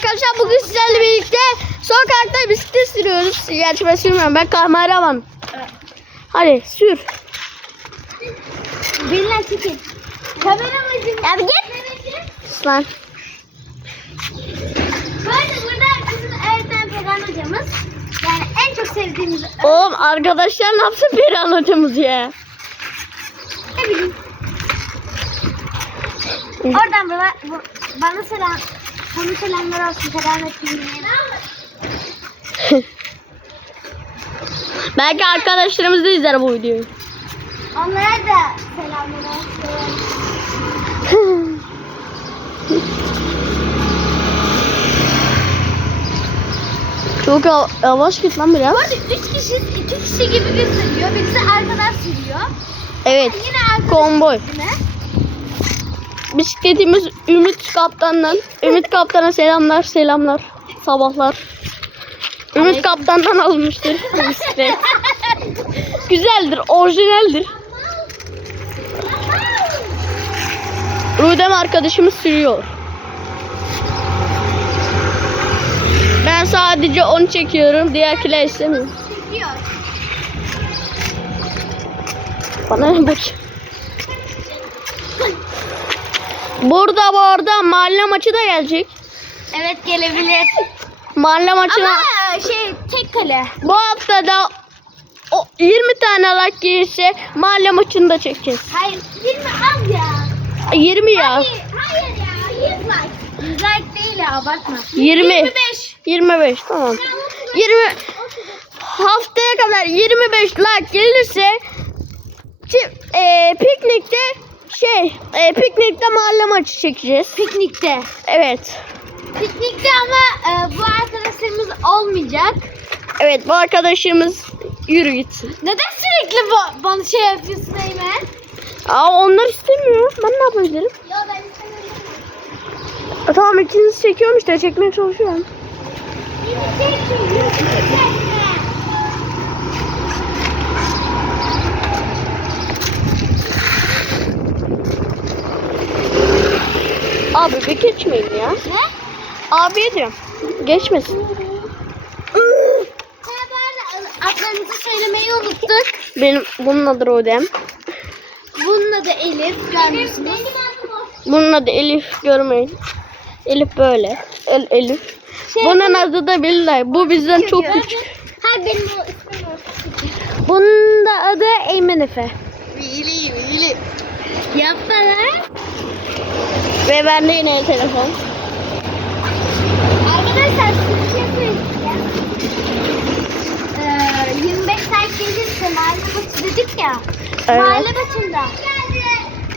arkadaşlar bugün sizlerle birlikte sokakta bisiklet sürüyoruz. Gerçi ben sürmüyorum ben kameraman. Hadi sür. Benimle çekin. Kameramızın... Ya bir git. Lan. Bu arada burada bizim öğretmen Ferhan hocamız. Yani en çok sevdiğimiz... Oğlum arkadaşlar ne yapsın Perihan hocamız ya? Ne bileyim. Oradan bana, bana selam... Sana selamlar olsun Ferhan ettiğim Belki arkadaşlarımız da izler bu videoyu. Onlara da selamlar olsun. Çok yav- yavaş git lan biraz. Arada üç kişi, iki kişi gibi gözüküyor. Birisi arkadan sürüyor. Evet. Yine arkadan Konvoy. üstüne. Bisikletimiz Ümit Kaptan'dan. Ümit Kaptan'a selamlar, selamlar. Sabahlar. Ümit Kaptan'dan alınmıştır bisiklet. Güzeldir, orijinaldir. Rudem arkadaşımız sürüyor. Ben sadece onu çekiyorum. Diğerkiler istemiyor. Bana bak. Burada bu arada mahalle maçı da gelecek. Evet gelebilir. Mahalle maçına Ama şey tek kale. bu hafta da o 20 tane like gelirse mahalle maçını da çekeceğiz. Hayır 20 az ya. 20 ya. Hayır, hayır ya 100 like. 100 like değil ya abartma. 20. 25. 25 tamam. 20 haftaya kadar 25 like gelirse çi- e, piknikte şey e, piknikte mahalle maçı çekeceğiz. Piknikte. Evet. Piknikte ama e, bu arkadaşlarımız olmayacak. Evet bu arkadaşımız yürü gitsin. Neden sürekli bu, bana şey yapıyorsun Eymen? Aa onlar istemiyor. Ben ne yapabilirim? Yo ben istemiyorum. E, tamam ikinizi çekiyorum işte çekmeye çalışıyorum. Abi bir geçmeyin ya. Ne? Abi diyorum. Geçmesin. Ha bu arada söylemeyi unuttuk. Benim bunun adı Rodem. Bunun adı Elif. Görmüşsünüz. Bunun adı Elif görmeyin. Elif böyle. El, Elif. Şey, Bunun adı da Bilay. Bu bizden çok küçük. Ha benim o ismim. Bunun da adı Eymen Efe. Vili vili. Yapma lan. Ve bende yine telefon. Arkadaşlar size bir şey. Ee, 25 like gelirse mahalle maçı dedik ya. Evet. Mahalle maçında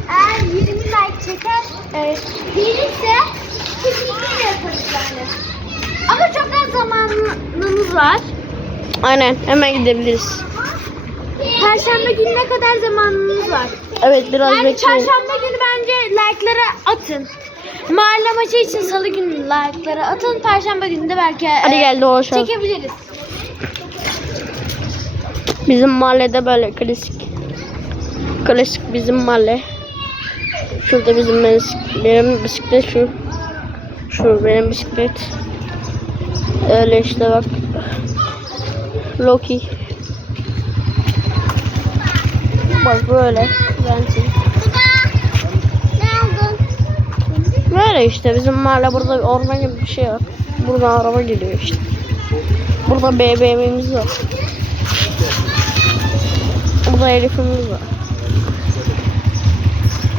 eğer 20 like çeker e, gelirse kesinlikle yaparız yani. Ama çok az zamanımız var. Aynen hemen gidebiliriz. Perşembe gününe kadar zamanımız var. Evet biraz Yani bekleyin. çarşamba günü bence like'ları atın. Mahalle maçı için salı günü like'ları atın. Perşembe günü de belki Hadi e, gel dolaşalım. çekebiliriz. Bizim mahallede böyle klasik. Klasik bizim mahalle. Şurada bizim bisiklet, benim bisiklet şu. Şu benim bisiklet. Öyle işte bak. Loki. Bak böyle. Aldın? Böyle işte bizim mahalle burada bir orman gibi bir şey var. Buradan araba geliyor işte. Burada BBM'miz var. Burada Elif'imiz var.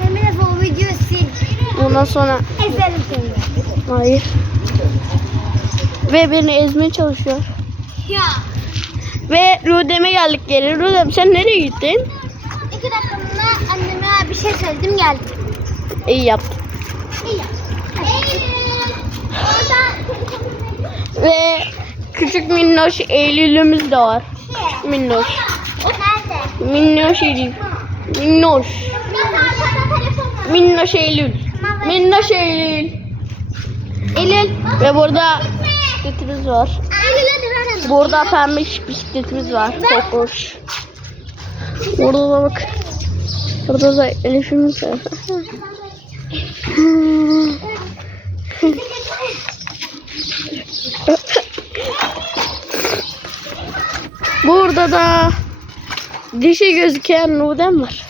Emine bu videoyu sil. Ondan sonra Ezerim seni. hayır. Ve beni ezmeye çalışıyor. Ya. Ve Rudem'e geldik geri. Rudem sen nereye gittin? İki anneme bir şey söyledim geldim. İyi yaptın. İyi. Orada. Ve küçük minnoş Eylül'ümüz de var. Minnoş. Nerede? Minnoş Eylül. Minnoş. Minnoş Eylül. Minnoş Eylül. Eylül. Ve burada bisikletimiz var. Burada pembe bisikletimiz var. Kokoş. Burada da bak. Burada da Elif'imiz var. Burada da dişi gözüken Nudem var.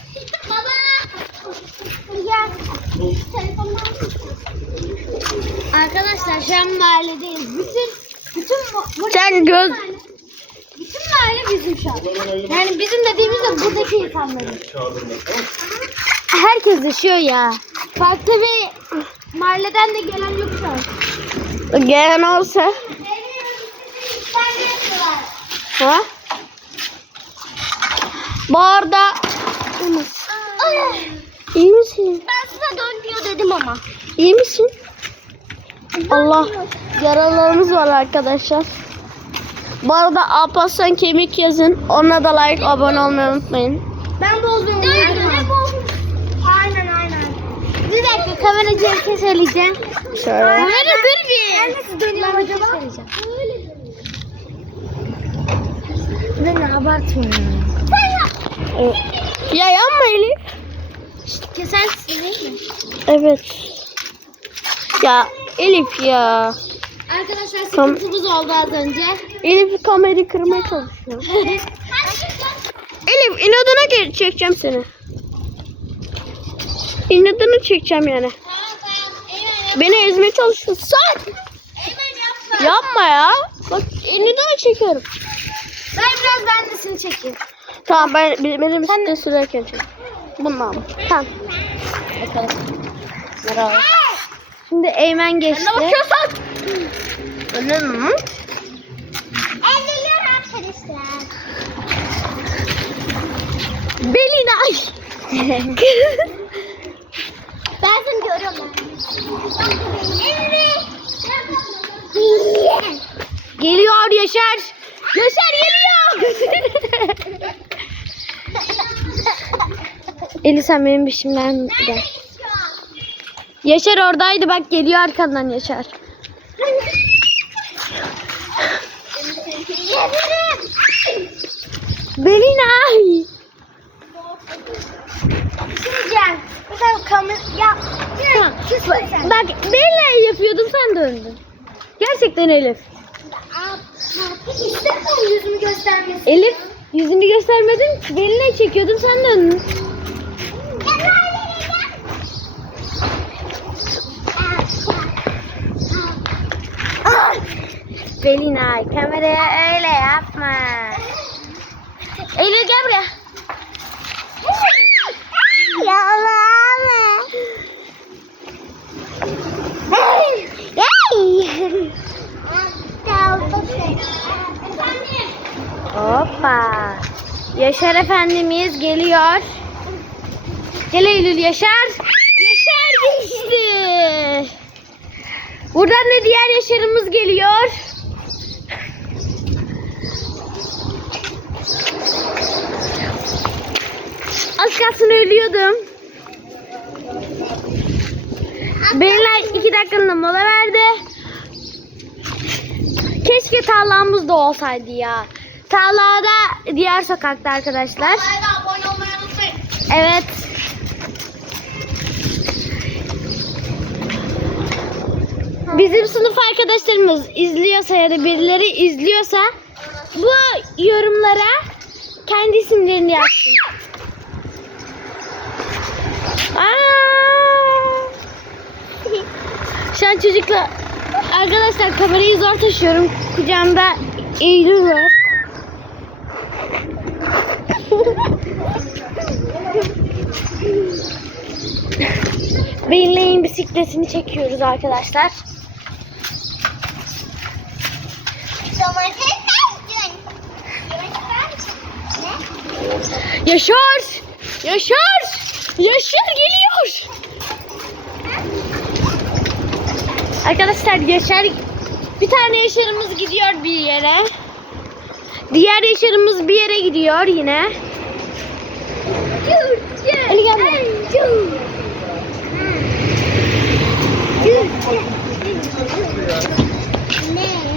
Arkadaşlar şu an mahalledeyiz. Bütün bütün bu, Sen göz mahalle bizim şu an. Yani bizim dediğimiz de buradaki insanların. Herkes yaşıyor ya. Farklı bir mahalleden de gelen yok şu an. gelen olsa ha? Bu arada iyi misin? Ben size dön diyor dedim ama. İyi misin? Allah yaralarımız var arkadaşlar. Bu arada Alparslan Kemik yazın. Ona da like, abone olmayı unutmayın. Ben bozdum. Aynen aynen. Bir dakika kameracıya bir şey söyleyeceğim. Şöyle. Kamera dur bir. Ben nasıl dönüyorum acaba? Ben abartmıyorum. Ya yanma Elif. Kesersin değil mi? Evet. Ya Elif ya. Arkadaşlar sıkıntımız oldu az önce. Elif kamerayı kırmaya çalışıyor. Elif inadına geri çekeceğim seni. İnadını çekeceğim yani. Beni ezmeye çalışıyorsun. Sen yapma ya. Bak inadına çekiyorum. Ben biraz ben de seni çekeyim. Tamam ben benim benim bisiklet sürerken çek. Bundan mı? Tamam. Bakalım. Merhaba. Şimdi Eymen geçti. Ne bakıyorsun? Öyle mi? Eğleniyor arkadaşlar. Belinay. Ben seni görüyorum. Geliyor Yaşar. Yaşar geliyor. Eli sen benim peşimden gel. Yaşar oradaydı bak geliyor arkandan Yaşar. Belinay. Şimdi gel. Mesela kamera ya. Tamam. Bak Belinay yapıyordum sen döndün. Gerçekten Elif. İstemiyorum yüzümü göstermesi. Elif yüzünü göstermedin. Belinay çekiyordum sen döndün. Belinay kameraya öyle yapma. Elif gel buraya. Yalan. Hoppa. Yaşar Efendimiz geliyor. Gel Eylül Yaşar. Yaşar geçti. Buradan da diğer Yaşar'ımız geliyor. Az kalsın ölüyordum. Belinay iki dakikalığına mola verdi. Keşke tarlamız da olsaydı ya. Tarlada diğer sokakta arkadaşlar. Evet. Bizim sınıf arkadaşlarımız izliyorsa ya da birileri izliyorsa bu yorumlara kendi isimlerini yazsın. Aa! Şu an çocukla arkadaşlar kamerayı zor taşıyorum. Kucağımda Eylül var. Belinay'ın bisikletini çekiyoruz arkadaşlar. Yaşar! Yaşar! Yaşar geliyor! Arkadaşlar Yaşar bir tane Yaşar'ımız gidiyor bir yere. Diğer Yaşar'ımız bir yere gidiyor yine. Ali gel buraya.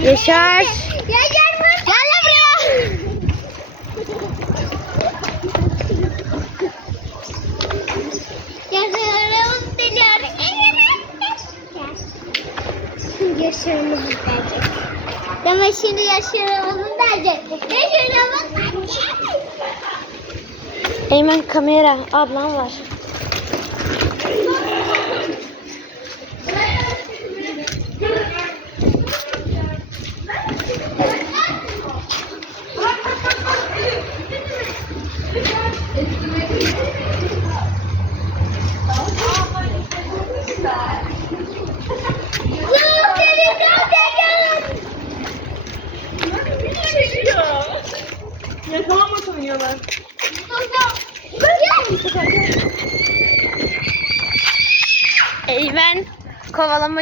Yaşar. Ya gel buraya. Gel lan buraya. Yaşarımız diliyor. Şimdi yaşarımız gelecek. Yaşarımız Eymen kamera ablam var.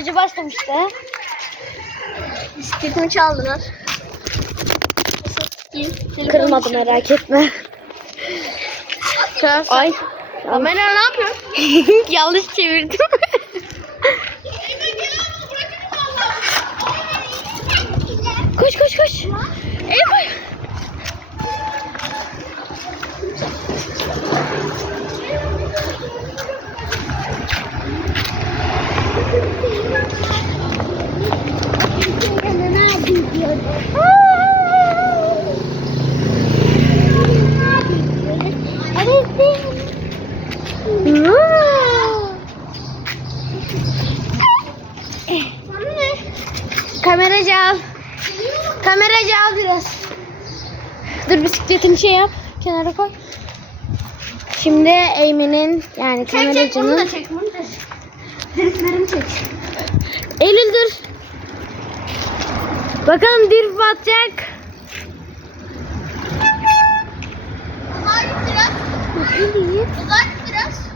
Kovalamacı başlamıştı. Bisikletimi çaldılar. Kırmadı merak etme. Ay. Kamera ne yapıyor? Yanlış çevirdim. koş koş koş. Eymen. Kameracı al. Kameracı al biraz. Bisikletini şey yap. Kenara koy. Şimdi Eymen'in yani kameracının çek bunu da. Triplerimi çek. Eylül dur. Bakalım drift atacak. Uzak biraz. Uzak biraz.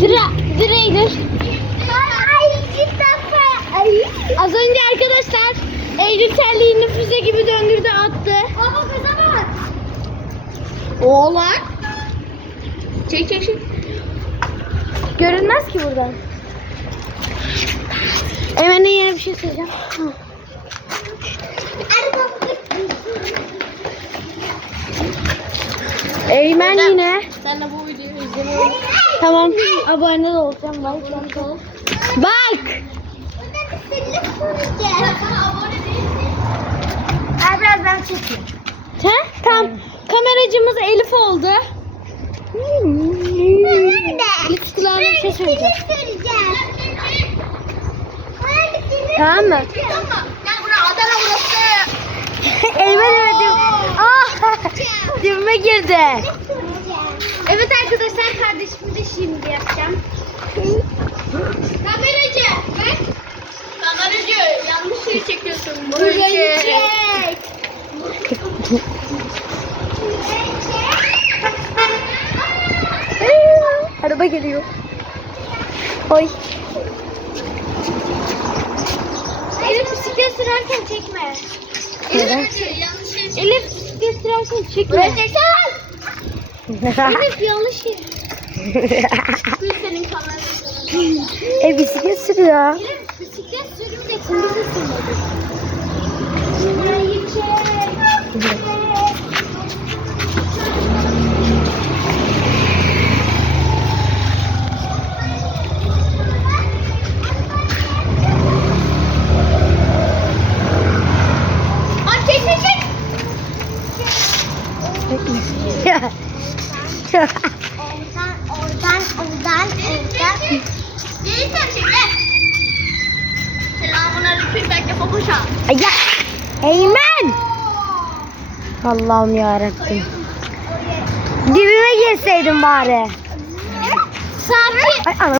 Dira, Ay. Az önce arkadaşlar Eylül terliğini füze gibi döndürdü attı. Baba kıza bak. Oğlan. Çek çek çek. Görünmez ki buradan. Eymen'e yeni bir şey söyleyeceğim. Eymen yine. Sen de bu videoyu izlemiyorum. Tamam. Abone de olacağım. Ol. Bak. Ben biraz ben çekeyim. Sen? Tamam. Kameracımız Elif oldu. Elif kulağına bir şey söyleyeceğim. Tamam mı? Eymen evet. Ah! Dibime girdi. Evet arkadaşlar kardeşimi de şimdi yapacağım. Kameracı bak. Kameracı yanlış şey çekiyorsun. Burayı çek. Araba geliyor. Oy. Elif bisiklet sürerken çekme. Neden? yanlış şey Elif bisiklet sürerken çekme. Buraya çeksene. Elif yanlış. Bu senin kameran. e bisiklet sürüyor. Elif bisiklet sürmeyeceksin. Bizi sürmedin. Burayı çek. Ay Allah'ım yarabbim. Dibime girseydin bari. Sakin. Ay.